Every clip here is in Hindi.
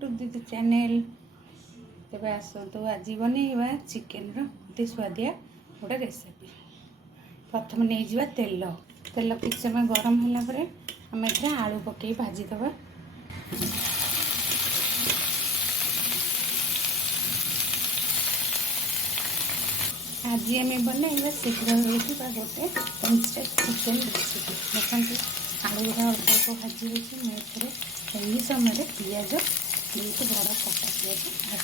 टू दीदी चैनल। तेज आसतु आज बनैबा चिकेन अति स्वादिया गोटे रेसिपी। प्रथम नहीं जा तेल तेल किछ समय गरम होगा आम ए आलू पक भाजीदबा। आज आम बनैबा शीघ्र होता गोटे इंस्टेंट चिकेन रेसिपी। देखते आलू गुड़ा अल्प अल्प भाजी होती मुझे समय पिज दुईट बड़ कटा पिज ऐड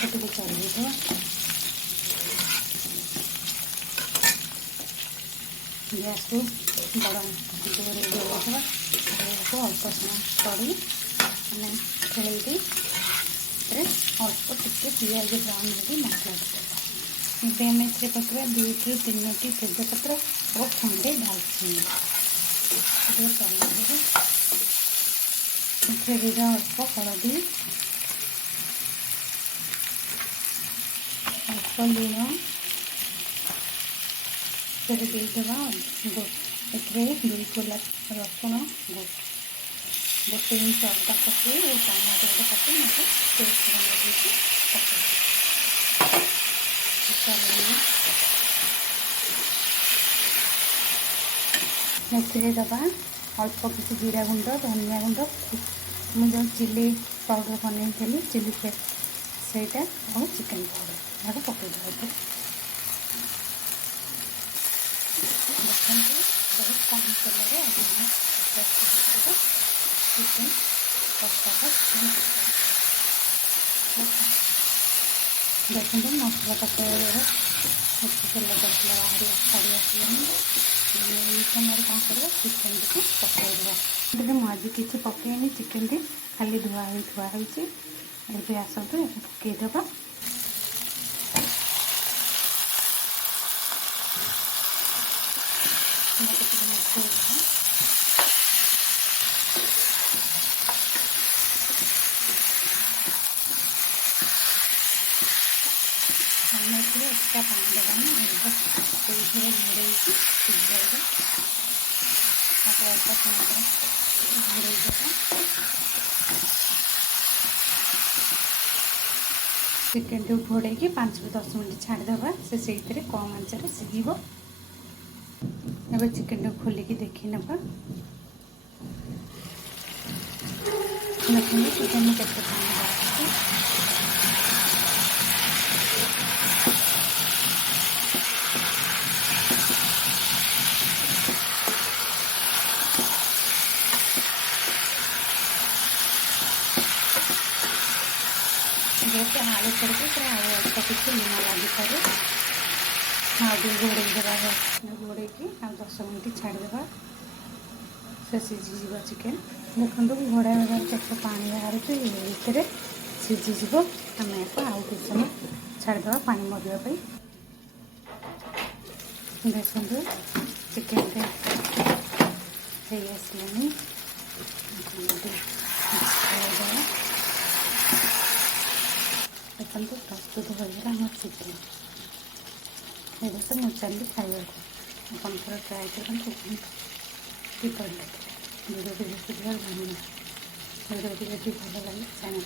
कर चलवा गैस को बड़ जोर जलवा को अल्प समय कड़ी खेल अल्प टिके पिज ब्राउन हो मसला देदें पकड़ा 2 ରୁ 3ଟି तेजपत्र और खंडे दालचीनी चलवा अल्प हलदी अल्प लुण देदेवा 2 कोला रसुण गोटे इंच अदा पकई और टमाटो गोटे पकई मत पेस्ट बना दबा अल्प किसी जीरा गुंड धनिया गुंड मुझे चिली पाउडर बन चिली फ्लेक्स सेटा और चिकेन पाउडर यहाँ पकईदेव देखते बहुत कम तेल चिकेन देखते मसला पकड़ तेल पड़ता बाहरी छाड़ी आसलानी समय कौन कर चिकेन टी पकईदेवा। मुझे किसी पकईनी चिकेन टी खाली धुआई ये आसतु पकईदेवा। एक्स्ट्रा पानी देवानी घोड़े सिझाइबा अल्प समय घोड़े चिकेन टी घोड़े 5 ରୁ 10 मिनट छाड़देवा से कम आंचर सिझब। एवं चिकेन टी खोलिकी देखी नवा देखिए चिकेन के पानी जैसे आलू पड़के पूरा आलू अल्प किसी लुण लगी पारे घोड़े देवा घोड़े की 10 मिनट छाड़देवा से सीझीज चिकेन। देखो घोड़ा केते पानी बाहर भितर सीझीज आम आउ किस समय छाड़देवा पानी मरवाई। देखो चिकेन आसलानी देखते प्रस्तुत होगा आम चिकेन। ये तो मुझे चली खाइबा अपन ट्राए करूँ वीडियो को देखिए वीडियो टी भल लगे चैनल।